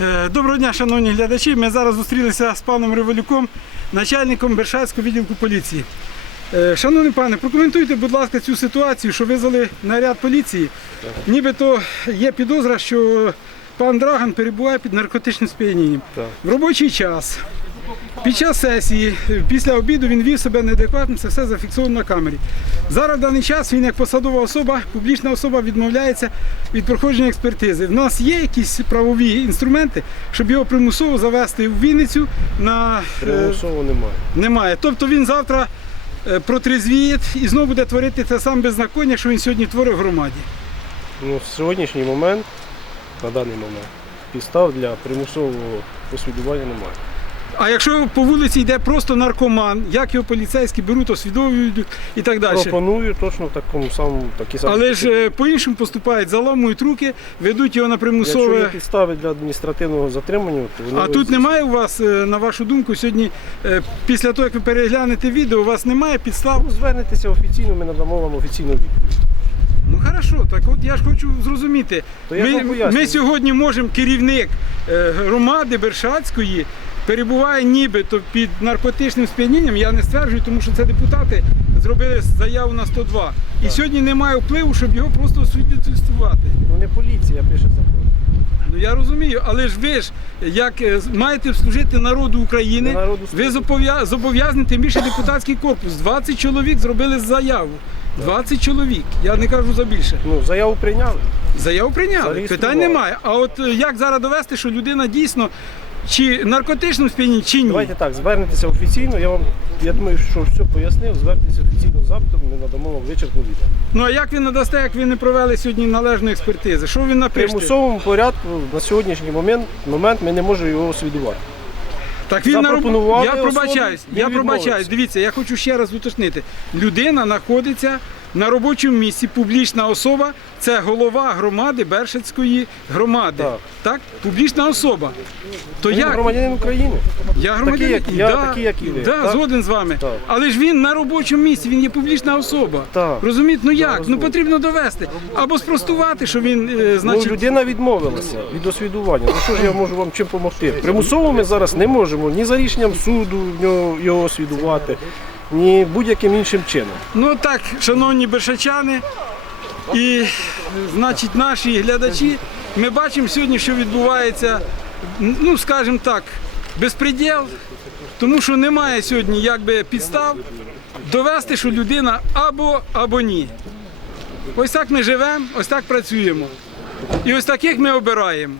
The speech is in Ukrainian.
Е, Доброго дня, шановні глядачі. Ми зараз зустрілися з паном Революком, начальником Бершацького відділку поліції. Е, Шановний пане, прокоментуйте, будь ласка, цю ситуацію, що визвали наряд поліції. Нібито є підозра, що пан Драган перебуває під наркотичним сп'янінням. В робочий час. Під час сесії, після обіду він вів себе неадекватно, це все зафіксовано на камері. Зараз в даний час він як посадова особа, публічна особа відмовляється від проходження експертизи. В нас є якісь правові інструменти, щоб його примусово завести в Вінницю на е, Примусово немає. немає. Тобто він завтра е, протрезвіє і знову буде творити те саме беззаконня, що він сьогодні творив в громаді. Ну, в сьогоднішній момент, на даний момент, підстав для примусового освідування немає. А якщо по вулиці йде просто наркоман, як його поліцейські беруть, освідовують і так далі. Пропоную точно в такому самому такі самі. Але ж е, по-іншому поступають, заламують руки, ведуть його на Якщо є примусове. підстави для адміністративного затримання, то вони А тут визнаються. немає у вас, е, на вашу думку, сьогодні, е, після того, як ви переглянете відео, у вас немає підстав. Ну, Звернетеся офіційно, ми надамо вам офіційну відповідь. Ну хорошо, так от я ж хочу зрозуміти. Ми, ми сьогодні можемо, керівник громади Бершацької перебуває нібито під наркотичним сп'янінням. Я не стверджую, тому що це депутати зробили заяву на 102. І сьогодні немає впливу, щоб його просто освідчувати. Ну не поліція пише закон. Ну я розумію, але ж ви ж як е, маєте служити народу України, Народу ви зобов'я- зобов'язані, тим більше депутатський корпус. 20 чоловік зробили заяву. 20 чоловік, я не кажу за більше. Ну, заяву прийняли. Заяву прийняли, Зареєстрували. питань немає. А от е, як зараз довести, що людина дійсно чи наркотичним сп'яні, чи ні? Давайте так, звернетеся офіційно. Я вам, я думаю, що все пояснив. Звернетеся офіційно запитом, ми надамо вам вичерпну відповідь. Ну а як ви надасте, як ви не провели сьогодні належної експертизи? Що ви В напишете? примусовому порядку на сьогоднішній момент, момент ми не можемо його освідувати. Так він на роб- Запропонували Я пробачаюсь, він я відмовився. пробачаюсь. Дивіться, я хочу ще раз уточнити. Людина знаходиться на робочому місці, публічна особа, це голова громади Бершацької громади. Так. Публічна особа. То Він як? громадянин України. Я громадянин. як я, такий, як і ви. Да, Так? згоден з вами. Так. Але ж він на робочому місці, він є публічна особа. Так. Розумієте? Ну як? Ну розумію. потрібно довести. Або спростувати, що він, е, Ну, значить, людина відмовилася від освідування. Ну що ж я можу вам чим допомогти? Примусово ми зараз не можемо ні за рішенням суду в нього- його освідувати, ні будь-яким іншим чином. Ну так, шановні бершачани і значить наші глядачі, ми бачимо сьогодні, що відбувається, ну скажімо так, безпреділ, тому що немає сьогодні якби підстав довести, що людина або або ні. Ось так ми живемо, ось так працюємо. І ось таких ми обираємо.